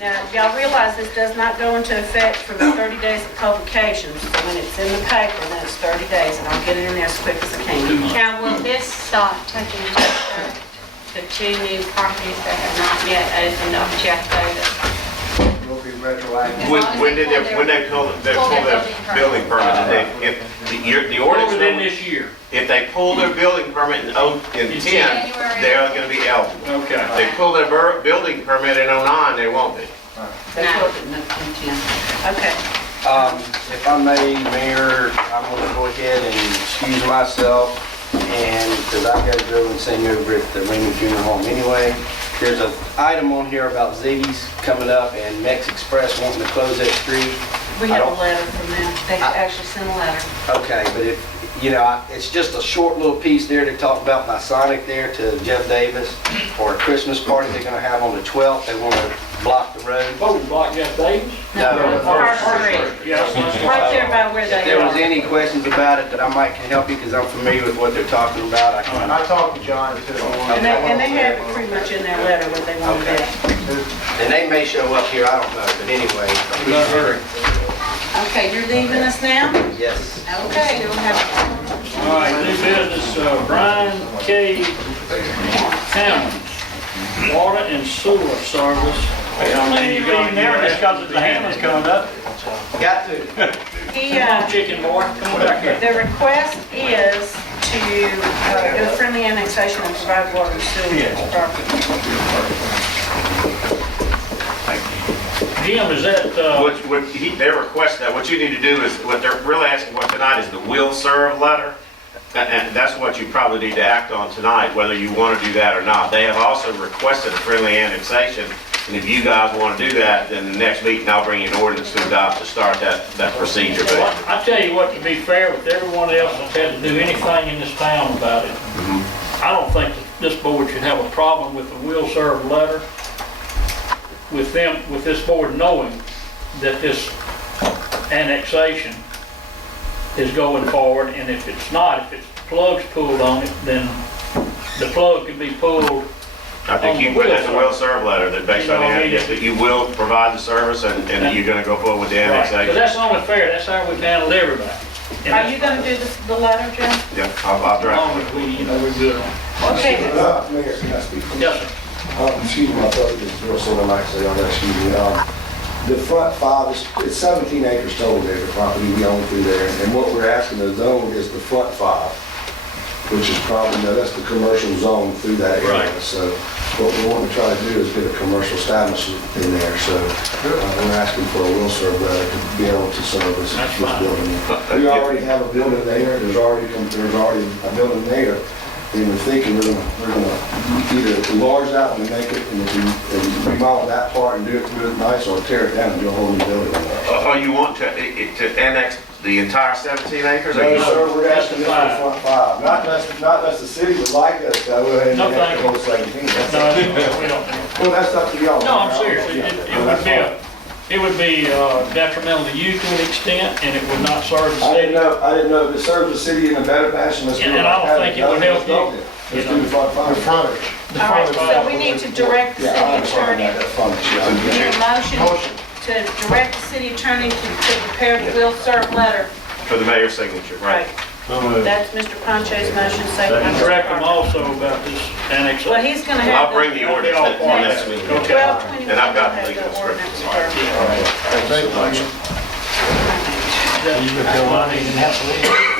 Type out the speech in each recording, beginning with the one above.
Now, y'all realize this does not go into effect for the 30 days of publication. So when it's in the paper, then it's 30 days, and I'll get it in there as quick as I can. Now, will this stop taking effect the two new properties that have not yet opened up Jeff Davis? Will be retroactive. When they pull their building permit, the ordinance, Within this year. if they pull their building permit in 10, January. they are gonna be eligible. Okay. If they pull their building permit in 09, they won't be. They put it in the intent. Okay. If I may, Mayor, I'm gonna go ahead and excuse myself, and, because I gotta go and sing over at the Raymond Funeral Home anyway. There's an item on here about Ziggy's coming up and Mex Express wanting to close that street. We I have a don't- letter from them. They actually sent a letter. Okay, but if, it's just a short little piece there to talk about by Sonic there to Jeff Davis for a Christmas party they're gonna have on the 12th. They wanna block the road. Oh, block Jeff Davis? No. First Street. Yes. Right there by where If they there was are. any questions about it that I might can help you, because I'm familiar with what they're talking about, I can. I talked to John too. And they have it pretty much in their letter what they want to do. And they may show up here, I don't know, but anyway. Okay, you're leaving us now? Yes. Okay, you'll have, All right, new business, Brian K. Hammonds, water and sewer service. You got there just because the Hammond's coming up. Got to. he, Come on, chicken boy, come on back here. the request is to do a friendly annexation and provide water and sewer to the property. Jim, is that, Their request, that what you need to do is, what they're really asking for tonight is the will serve letter. And that's what you probably need to act on tonight, whether you want to do that or not. They have also requested a friendly annexation, and if you guys want to do that, then the next meeting, I'll bring you an ordinance to adopt to start that procedure. well, But I tell you what, to be fair with everyone else that's had to do anything in this town about it, I don't think that this board should have a problem with the will serve letter, with this board knowing that this annexation is going forward, and if it's not, if it's plugs pulled on it, then the plug can be pulled. I think you put in the will serve letter that based on the annexation, that you will provide the service and you're going to go forward with the Because annexation. that's only fair, that's how we've handled everybody. And Are you gonna do the letter, Jim? Yeah, I'll As draft long it. as we're good on it. Okay, Mayor, can I speak? Yes, sir. Excuse me, I thought it was real sort of like, say, on that, excuse me. The front 5, it's 17 acres total there, the property we own through there. And what we're asking the zone is the front 5, which is probably, that's the commercial zone through that area. Right. So what we want to try to do is get a commercial establishment in there. So we're asking for a will serve letter to be able to service That's this fine. building. We already have a building there, there's already a building there. And we're thinking we're gonna either enlarge that one and make it, and remodel that part and do it nice, or tear it down and do a whole new building. Oh, you want to annex the entire 17 acres? Or No, you- sir, we're asking this for front 5. Not unless the city would like us to, go ahead and No, annex thank the whole 17. No, we don't. Well, that's up to y'all. No, I'm serious. It would be detrimental to you to an extent, and it would not serve the I city. didn't know if it serves the city in a better fashion. Let's do And it I like don't that. think it would help you. Let's do the front 5. The frontage. all right, so we need to direct the Yeah, I city understand attorney. that, that's frontage, yeah. We need a motion to direct the city attorney to prepare the will serve letter. For the mayor's signature, right? That's Mr. Ponche's motion, second by And Mr. direct them Parker. also about this annexation. Well, he's gonna have. I'll bring the ordinance for next meeting. 12/21 And I've got will the have legal the ordinance description. for- Thank you.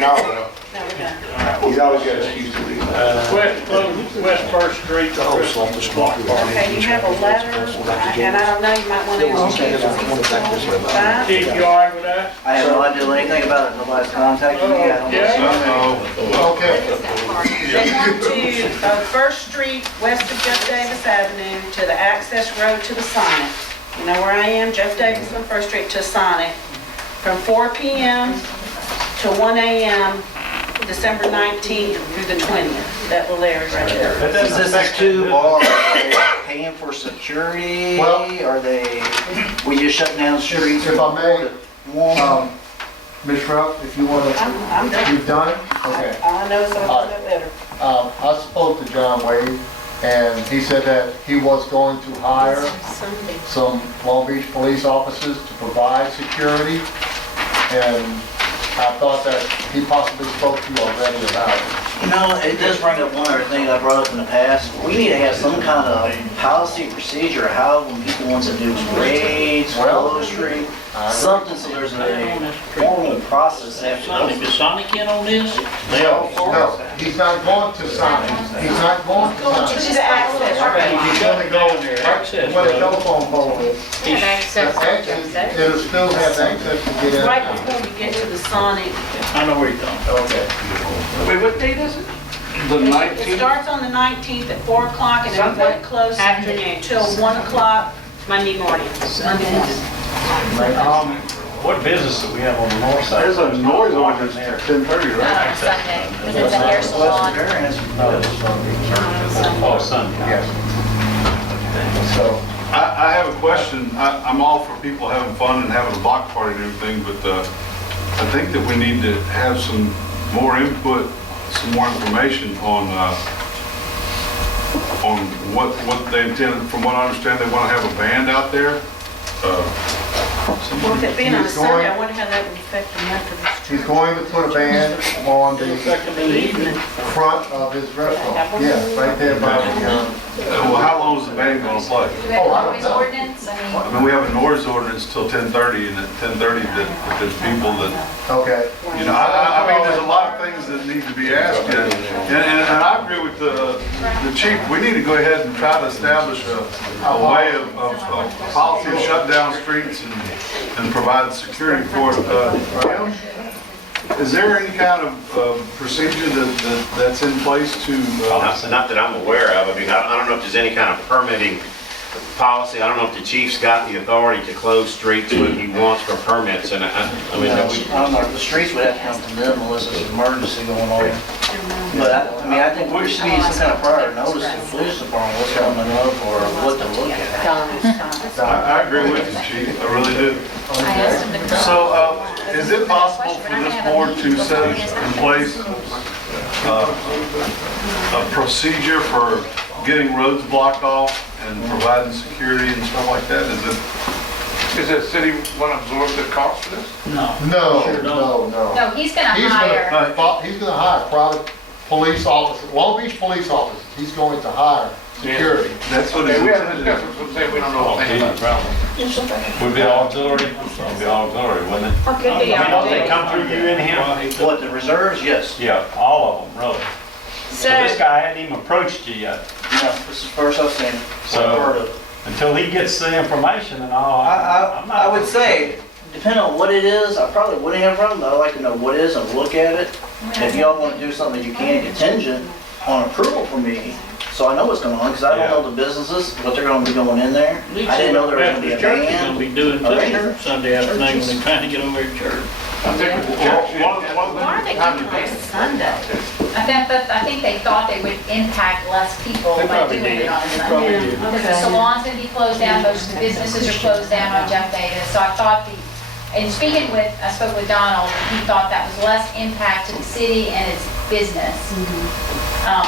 No, No, we're done. he's always got an excuse to leave. West First Street. Okay, you have a letter, and I don't know, you might want to introduce it. Chief, you all right with that? I have no idea anything about it, nobody's contacted me, I don't know. Okay. They want to, First Street, west of Jeff Davis Avenue, to the access road to the Sonic. You know where I am, Jeff Davis on First Street to Sonic, from 4 p.m. to 1 a.m., December 19th through the 20th. That little area right there. Is this a two bar, are they paying for security? Well- Are they, we just shut down streets? If I may, One, Ms. Rupp, if you want to, I'm done. you've done? Okay. All I know is I'm doing that better. I spoke to John Wade, And he said that he was going to hire Sunday. some Long Beach police officers to provide security. And I thought that he possibly spoke to you already about it. You know, it does bring up one other thing I brought up in the past. We need to have some kind of policy procedure, how when people want to do raids, close street, something, so there's a formal process after Sonic, is Sonic in on this? No, he's not going to sign. He's not going to To sign. the access road. He's gonna go Access where the road. telephone pole is. They have access to Access, Jeff Davis. it'll still have access to get in. Right before we get to the Sonic. I know where you're going. Okay. Wait, what date is it? It starts on the 19th at 4 o'clock and then it closes Afternoon. till 1 o'clock Monday morning. Monday morning. What business do we have on the north side? There's a noise ordinance at 10:30, right? On Sunday, because it's a hair salon. Oh, Sunday. Yes. So, I have a question. I'm all for people having fun and having a block party and everything, but I think that we need to have some more input, some more information on what they intend. From what I understand, they want to have a band out there. Well, if it being on a Sunday, I wonder how that would affect the Methodist. he's going to put a band on the Effective in the evening. front of his restaurant. Yes, right there by the, Well, how long is the band going to play? Do we have a noise ordinance? I mean, I mean, we have a noise ordinance till 10:30, and at 10:30 that there's people that, okay. you know, I mean, there's a lot of things that need to be asked yet. And I agree with the chief, we need to go ahead and try to establish a way of policy to shut down streets and provide security for it. Is there any kind of procedure that's in place to? Not that I'm aware of. I mean, I don't know if there's any kind of permitting policy. I don't know if the chief's got the authority to close streets when he wants for permits, and I mean, that we- I don't know, the streets would have to come to them unless there's an emergency going on. But I think there should be some kind of prior notice to the police department what's coming up or what to look at. I agree with you, chief, I really do. I asked him to come. So, is it possible for this board to set in place a procedure for getting roads blocked off and providing security and stuff like that? Is the city want to absorb the cost for this? No. No. No, he's gonna He's hire. he's gonna hire private police officers, Long Beach police officers. He's going to hire security. That's what it We haven't is. discussed it, so say we don't know anything about it. Would be auxiliary, would be auxiliary, wouldn't it? What could be I mean, don't they our come through you anyhow? What, the reserves? Yes. Yeah, all of them, really. So this So, guy hadn't even approached you yet. No, this is the first I've seen it. So- I've heard of it. Until he gets the information and all. I'm not- I would say, depending on what it is, I probably wouldn't have a problem, but I'd like to know what it is and look at it. And if y'all want to do something you can contingent on approval from me, so I know what's going on, because I don't know the businesses, what they're going to be going in there. I didn't know there was going to be a Baptist church is gonna band. be doing too Sunday afternoon when they're trying to get over at church. I think with the church, Why are they doing it on Sunday? I think they thought they would impact less people They by probably doing did. it on a They Sunday. probably did. Because the salon's gonna be closed down, most of the businesses are closed down on Jeff Davis, so I thought and speaking with, I spoke with Donald, and he thought that was less impact to the city and its business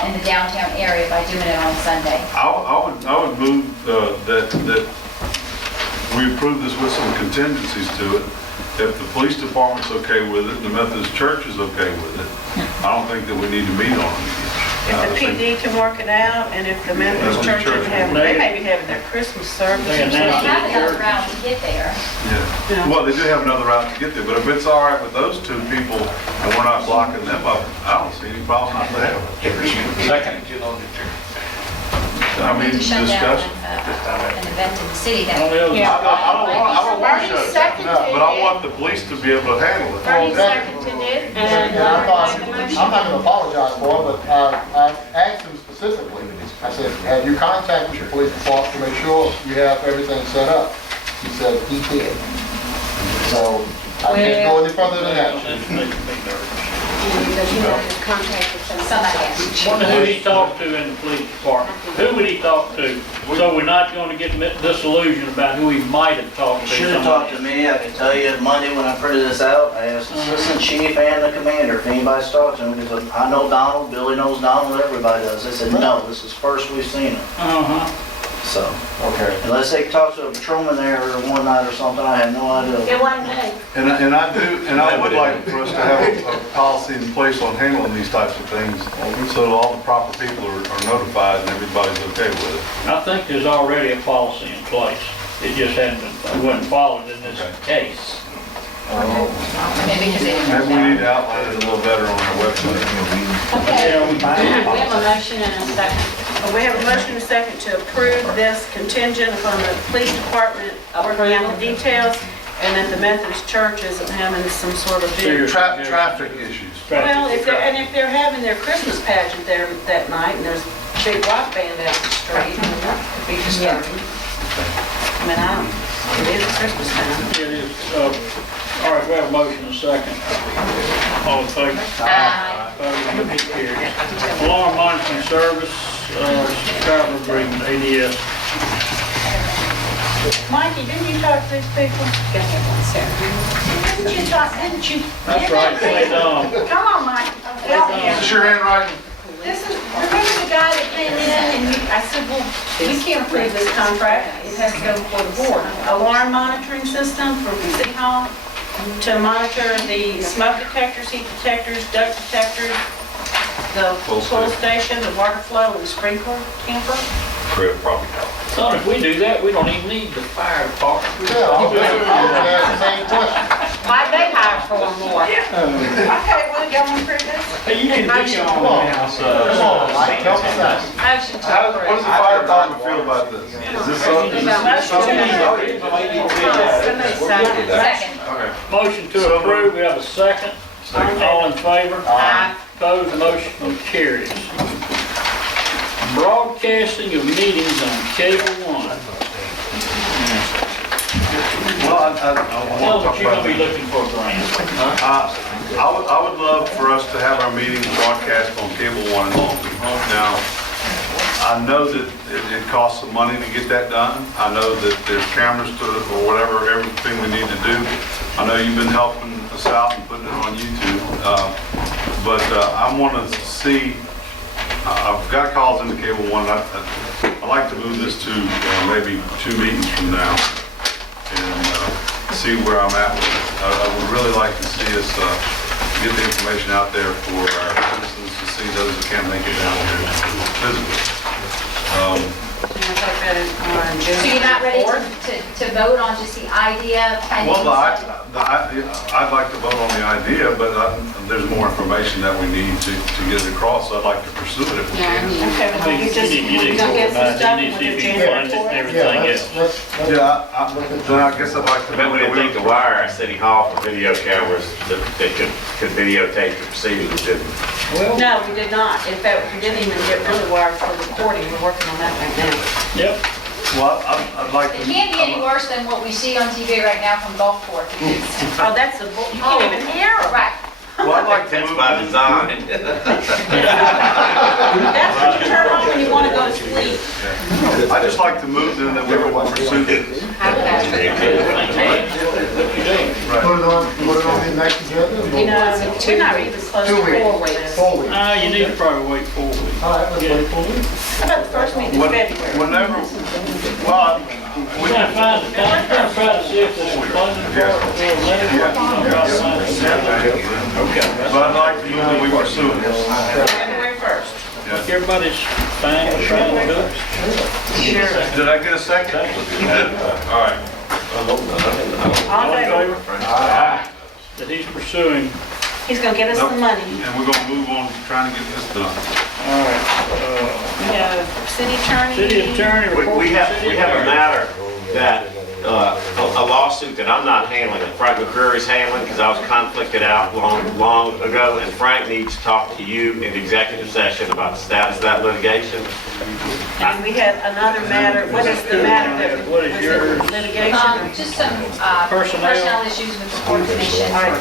in the downtown area by doing it on Sunday. I would move that we approve this with some contingencies to it. If the police department's okay with it, the Methodist Church is okay with it, I don't think that we need to meet on it. If the PD can work it out, and if the Methodist Church can have, they may be having their Christmas service They or They announced something. have another route to get there. Yeah, well, they do have another route to get there, but if it's all right with those two people and we're not blocking them up, I don't see any problem with that. Second. I mean, To shut down discussion. an event in the city that. On the other Yeah. I don't want to shut it down, Seconded but I it. want the police to be able to handle it. Bernie seconded it, and And I thought, I'm not gonna apologize for it, but I asked him specifically. I said, have you contacted the police department to make sure you have everything set up? He said he did. So I can't go any further than that. Because you know, his contact with Somebody else. Wonder who he talked to in the police department? Who would he talk to? So we're not gonna get disillusioned about who he might have talked to. Should have talked to me. I can tell you Monday when I printed this out, I asked the assistant chief and the commander if anybody's talked to him, because I know Donald, Billy knows Donald, everybody does. They said, no, this is first we've seen it. Uh-huh. So, Okay. unless they talked to a patrolman there one night or something, I have no idea. It wasn't me. And I would like for us to have a policy in place on handling these types of things, so that all the proper people are notified and everybody's okay with it. I think there's already a policy in place. It just hadn't been, wasn't followed in this case. Maybe because they didn't. Maybe we need to outline it a little better on our website. Okay, we have a motion and a second. We have a motion and a second to approve this contingent upon the police department working out the details, and that the Methodist Church isn't having some sort of big... Traffic issues. Well, if they're having their Christmas pageant there that night, and there's a big rock band out the street, that could be disturbing. I mean, it is Christmas time. It is, all right, we have a motion and a second. All in favor? Aye. Opposed, motion carries. Alarm monitoring service, subscriber agreement, ADS. Mikey, didn't you talk to these people? Go ahead, Sarah. Didn't you talk, didn't you? That's right, play dumb. Come on, Mike. Help me. Is this your handwriting? This is, remember the guy that came in and I said, well, we can't approve this contract. It has to go before the board. Alarm monitoring system for City Hall to monitor the smoke detectors, heat detectors, duct detectors, the pull station, the water flow, and the sprinkler camper. Son, if we do that, we don't even need the fire department. Yeah, I was gonna ask the same question. Why'd they hire for more? Okay, well, y'all want to approve this? Hey, you can do your Come own on, house. come on, Mike, help us out. Motion to What does approve. the fire department feel about this? Is this something? Second. Motion to approve, we have a second. All in favor? Aye. Opposed, motion carries. Broadcasting of meetings on Cable One. Well, I Tell want them to talk what you're about gonna be looking for, Grant. I would love for us to have our meetings broadcast on Cable One in Longview. Now, I know that it costs some money to get that done. I know that there's cameras to it or whatever, everything we need to do. I know you've been helping us out and putting it on YouTube. But I want to see, I've got calls into Cable One. I'd like to move this to maybe 2 meetings from now and see where I'm at with it. I would really like to see us get the information out there for our citizens to see those who can't make it down here physically. So you're not ready to vote on just the idea? Well, I'd like to vote on the idea, but there's more information that we need to get it across, so I'd like to pursue it if we can. Okay, well, you just, You need you to gonna get some organize, stuff you need with to see the if you can January find it and 4th? everything Yeah, else. Then I guess I'd like to. I bet we didn't think to wire our City Hall for video cameras that could videotape the proceedings, did we? No, we did not. In fact, we didn't even get really wired for recording. We're working on that right now. Yep. Well, I'd like to. It can't be any worse than what we see on TV right now from Gulfport. Oh, that's the, you can't even hear them. Right. Well, I'd like to That's move. by design. That's what you turn on when you want to go to sleep. I'd just like to move then that we would pursue this. Put it on the next agenda? You know, we're not even close to 2 weeks. 4 weeks. 4 weeks. You need to probably wait 4 weeks. All right, let's wait 4 weeks. How about the first meeting in February? Whenever, well, We're gonna find the time, we're gonna try to see if there's a funding for it, or a letter. We're gonna try to find it. but I'd like to move that we pursue it. February 1st. Everybody's fine with trying to do it. Did I get a second? All right. All in favor? That he's pursuing. He's gonna get us the money. And we're gonna move on to trying to get this done. All right. We have city attorney. City attorney report. We have from city a attorney. matter that, a lawsuit that I'm not handling, that Frank McCreary's handling, because I was conflicted out long ago, and Frank needs to talk to you in executive session about the status of that litigation. And we had another matter, what is the matter that? What is was it yours? Litigation? Just some Personnel. personnel issues with the court commission. All right.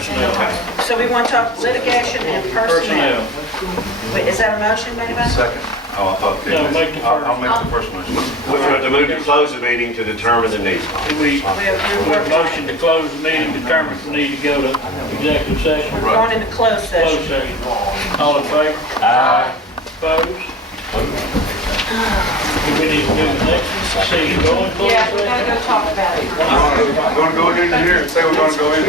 So we want to talk litigation and personnel. Wait, is that a motion made by? Second. Oh, I thought. No, make the I'll first. make the first motion. We're going to move to close the meeting to determine the need. We have a motion to close the meeting, determine if we need to go to executive session. We're going into closed Closed session. session. All in favor? Aye. Opposed? Do we need to do the next one? See, you going closed Yeah, we're session? gonna go talk about it. Gonna go in here and say we're gonna go in.